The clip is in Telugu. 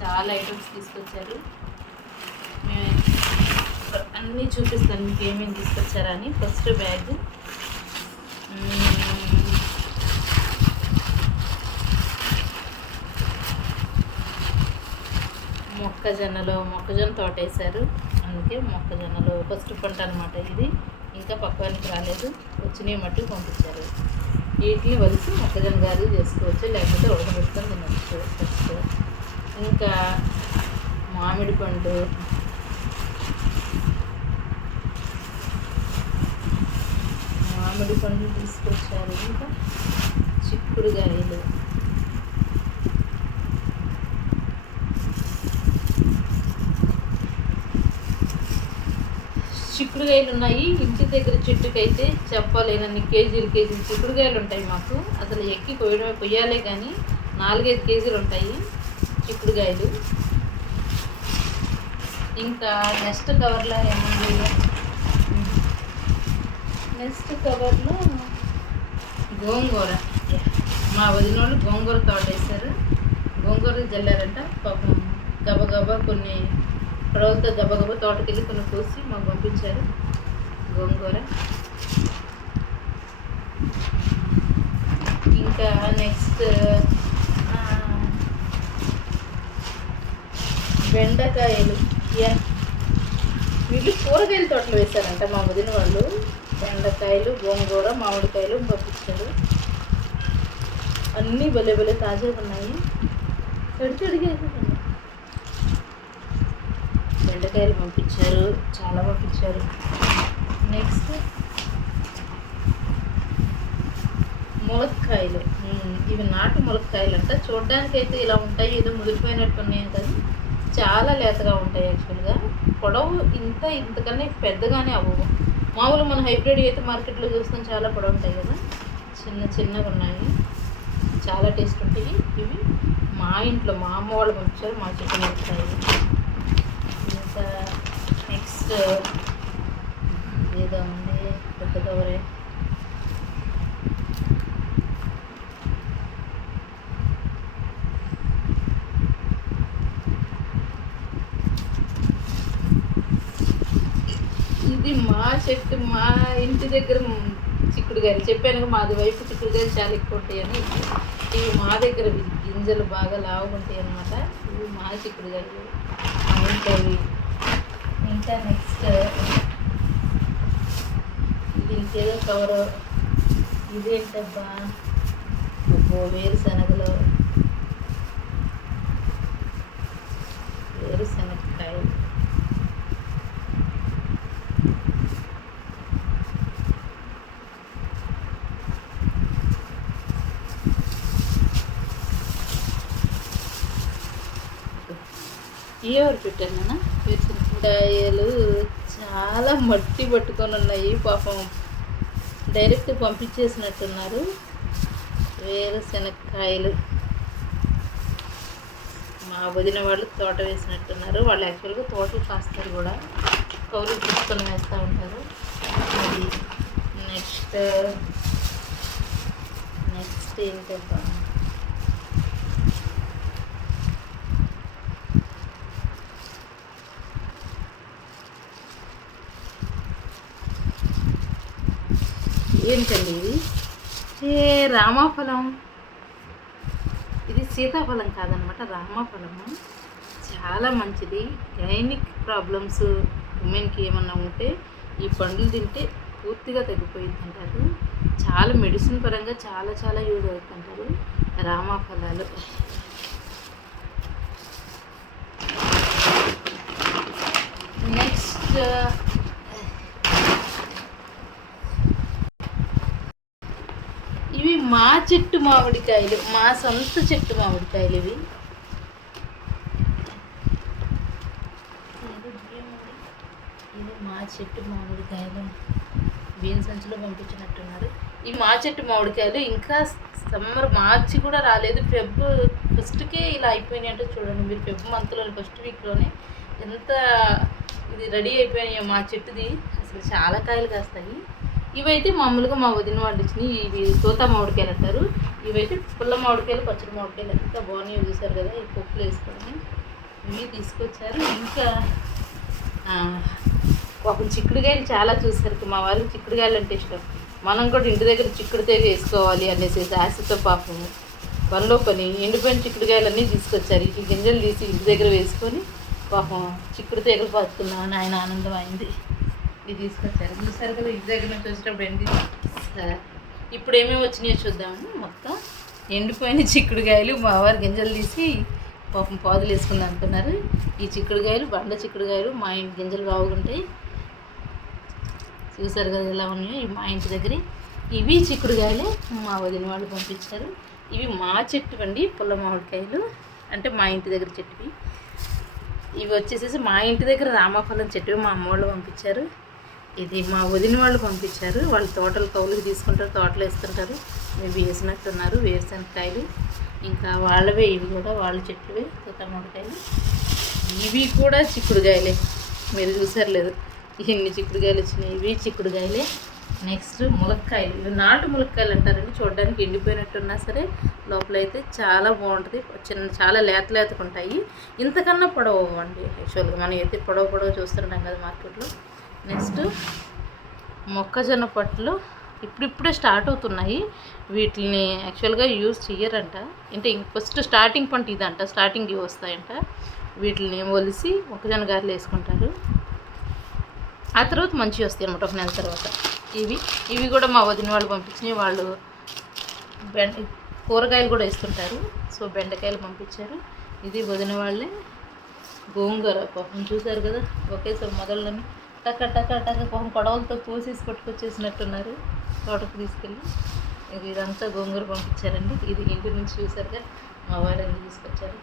చాలా ఐటమ్స్ తీసుకొచ్చారు. అన్నీ చూపిస్తాను మీకు ఏమేమి తీసుకొచ్చారని. ఫస్ట్ బ్యాగ్ మొక్కజొన్న తోట వేశారు, అందుకే మొక్కజొన్నలో ఫస్ట్ పంట అనమాట ఇది. ఇంకా పక్వానికి రాలేదు, వచ్చినవి మట్టుకు పంపించారు. వీటిని వలిసి మొక్కజొన్న గారెలు చేసుకోవచ్చు, లేకపోతే ఉడకబెట్టుకొని తినవచ్చు ఫస్ట్. ఇంకా మామిడి పండు, తీసుకొచ్చారు. ఇంకా చిక్కుడుగాయలు, ఉన్నాయి. ఇంటి దగ్గర చెట్టుకైతే చెప్పలేనన్ని కేజీలు చిక్కుడుగాయలు ఉంటాయి మాకు. అసలు ఎక్కి కొయ్యాలే కానీ 4-5 కేజీలు ఉంటాయి చిక్కుడుగాయలు. ఇంకా నెక్స్ట్ కవర్లో ఏముంది, నెక్స్ట్ కవర్లో గోంగూర. మా వదిన వాళ్ళు గోంగూర తోట వేశారు, గోంగూర జల్లారంట. పాపం గబగబా కొన్ని పొడవులతో గబగబా తోటకెళ్ళి కొన్ని కోసి మాకు పంపించారు గోంగూర. ఇంకా నెక్స్ట్ బెండకాయలు. వీళ్ళు కూరగాయల తోటలు వేశారంట మా వదిన వాళ్ళు. బెండకాయలు, గోంగూర, మామిడికాయలు పంపించారు. అన్నీ భలే తాజాగా ఉన్నాయి. తడిగా బెండకాయలు పంపించారు, చాలా పంపించారు. నెక్స్ట్ ములక్కాయలు. ఇవి నాటు ములక్కాయలు అంట. చూడడానికైతే ఇలా ఉంటాయి, ఏదో ముదిరిపోయినట్టు ఉన్నాయి కదా, చాలా లేతగా ఉంటాయి. యాక్చువల్గా పొడవు ఇంతకన్నా పెద్దగానే అవ్వవు. మామూలు మన హైబ్రిడ్ అయితే మార్కెట్లో చూస్తాం చాలా పొడవు ఉంటాయి కదా, చిన్నగా ఉన్నాయి, చాలా టేస్ట్ ఉంటాయి. ఇవి మా ఇంట్లో మా అమ్మ వాళ్ళు పంపించారు, మా చెట్టు ములక్కాయలు. ఇంకా నెక్స్ట్ ఏదో ఉంది పెద్ద కవరే, ఇది మా చెట్టు, మా ఇంటి దగ్గర చిక్కుడుగాయలు. చెప్పాను మాది వైపు చిక్కుడుగాయలు చాలా ఎక్కువ ఉంటాయని. ఇవి మా దగ్గర గింజలు బాగా లావుకుంటాయి అన్నమాట. ఇవి మా చిక్కుడుగాయలు, మా ఇంట్లో. ఇంకా నెక్స్ట్ ఇంకేదో కవరు, ఇదేంటబ్బా, వేరుశనగకాయలు. ఎవరు పెట్టారు నాన్న? వేరుశనగకాయలు చాలా మట్టి పట్టుకొని ఉన్నాయి, పాపం డైరెక్ట్ పంపించేసినట్టున్నారు. వేరుశనగకాయలు మా వదిన వాళ్ళు తోట వేసినట్టున్నారు. వాళ్ళు యాక్చువల్గా తోటలు కాస్తారు కూడా, కౌలు తీసుకొని వేస్తూ ఉంటారు. అది నెక్స్ట్ ఏంటబ్బా, ఏంటండి ఇది? రామాఫలం. ఇది సీతాఫలం కాదనమాట, రామాఫలము. చాలా మంచిది. గైనిక్ ప్రాబ్లమ్స్ ఉమెన్కి ఏమన్నా ఉంటే ఈ పండ్లు తింటే పూర్తిగా తగ్గిపోయింది అంటారు. చాలా మెడిసిన్ పరంగా చాలా యూజ్ అవుతుంటారు రామాఫలాలు. నెక్స్ట్ ఇవి మా చెట్టు మామిడికాయలు, మా సొంత చెట్టు మామిడికాయలు ఇవి. ఇది మా చెట్టు మామిడికాయలు, బియ్యం సంచిలో పంపించినట్టున్నారు. ఈ మా చెట్టు మామిడికాయలు ఇంకా మార్చి కూడా రాలేదు, ఫెబ్ ఫస్ట్కే ఇలా అయిపోయినాయి అంటే చూడండి మీరు. ఫెబ్ మంత్లోని ఫస్ట్ వీక్లోనే ఎంత ఇది రెడీ అయిపోయినాయో మా చెట్టుది. అసలు చాలా కాయలు కాస్తాయి. ఇవైతే మామూలుగా మా వదిన వాళ్ళు ఇచ్చినాయి. ఇవి తోత మామిడికాయలు అంటారు. ఇవైతే పుల్ల మామిడికాయలు, పచ్చడి మామిడికాయలు ఎంత బాగున్నాయో చూసారు కదా, ఈ పప్పులు వేసుకొని. ఇవి తీసుకొచ్చారు. ఇంకా పాపం చిక్కుడుకాయలు చాలా చూసారు. మా వారికి చిక్కుడుకాయలు అంటే ఇష్టం. మనం కూడా ఇంటి దగ్గర చిక్కుడు తీగ వేసుకోవాలి అనేసి ఆశతో పాపం పనిలో పని ఎండిపోయిన చిక్కుడుకాయలన్నీ తీసుకొచ్చారు. ఈ గింజలు తీసి ఇంటి దగ్గర వేసుకొని పాపం చిక్కుడు తీగలు పట్టుకున్నామని ఆయన ఆనందం అయింది. ఇది తీసుకొచ్చారు. చూసారు కదా, ఇంటి దగ్గర నుంచి వచ్చేటప్పుడు ఏంటి ఇప్పుడు ఏమేమి వచ్చినాయో చూద్దామని. మొత్తం ఎండిపోయిన చిక్కుడుకాయలు, మా వారు గింజలు తీసి పాపం పాదులు వేసుకుందాం అనుకున్నారు. ఈ చిక్కుడుకాయలు బండ చిక్కుడుకాయలు మా ఇంటి గింజలు బాగుంటాయి. చూసారు కదా ఎలా ఉన్నాయో. ఇవి మా ఇంటి దగ్గర ఇవి చిక్కుడుకాయలే మా వదిన వాళ్ళు పంపించారు. ఇవి మా చెట్టు అండి, పుల్ల మామిడికాయలు, అంటే మా ఇంటి దగ్గర చెట్టువి. ఇవి వచ్చేసేసి మా ఇంటి దగ్గర రామాఫలం చెట్టు మా అమ్మ వాళ్ళు పంపించారు. ఇది మా వదిన వాళ్ళు పంపించారు. వాళ్ళు తోటలు కౌలుకి తీసుకుంటారు, తోటలు వేస్తుంటారు. మేము వేసినట్టున్నారు వేరుశనగకాయలు. ఇంకా వాళ్ళవే ఇవి కూడా, వాళ్ళ చెట్లువే టమాటకాయలు. ఇవి కూడా చిక్కుడుకాయలే, మీరు చూసారు లేదు ఎన్ని చిక్కుడుకాయలు వచ్చినాయి. ఇవి చిక్కుడుకాయలే. నెక్స్ట్ ములక్కాయలు, ఇవి నాటు ములక్కాయలు అంటారండి. చూడడానికి ఎండిపోయినట్టున్నా సరే లోపలైతే చాలా బాగుంటుంది. చాలా లేతగా ఉంటాయి. ఇంతకన్నా పొడవు అండి యాక్చువల్గా. మనం అయితే పొడవు చూస్తుంటాం కదా మార్కెట్లో. నెక్స్ట్ మొక్కజొన్న పట్లు ఇప్పుడిప్పుడే స్టార్ట్ అవుతున్నాయి. వీటిని యాక్చువల్గా యూజ్ చెయ్యరంట. అంటే ఫస్ట్ స్టార్టింగ్ పంట ఇదంట, స్టార్టింగ్ ఇవి వస్తాయంట. వీటిని ఒలిసి మొక్కజొన్న గారెలు వేసుకుంటారు. ఆ తర్వాత మంచిగా వస్తాయి అన్నమాట 1 నెల తర్వాత. ఇవి కూడా మా వదిన వాళ్ళు పంపించినవి. వాళ్ళు కూరగాయలు కూడా వేస్తుంటారు. సో బెండకాయలు పంపించారు. ఇది వదిన వాళ్ళే. గోంగూర పాపం చూసారు కదా, ఒకేసారి మొదలని టక పాపం కొడవలతో కోసేసి పట్టుకొచ్చేసినట్టున్నారు తోటకు తీసుకెళ్ళి. ఇదంతా గోంగూర పంపించారండి. ఇది ఇంటి నుంచి చూసారుగా మా వారు తీసుకొచ్చారు.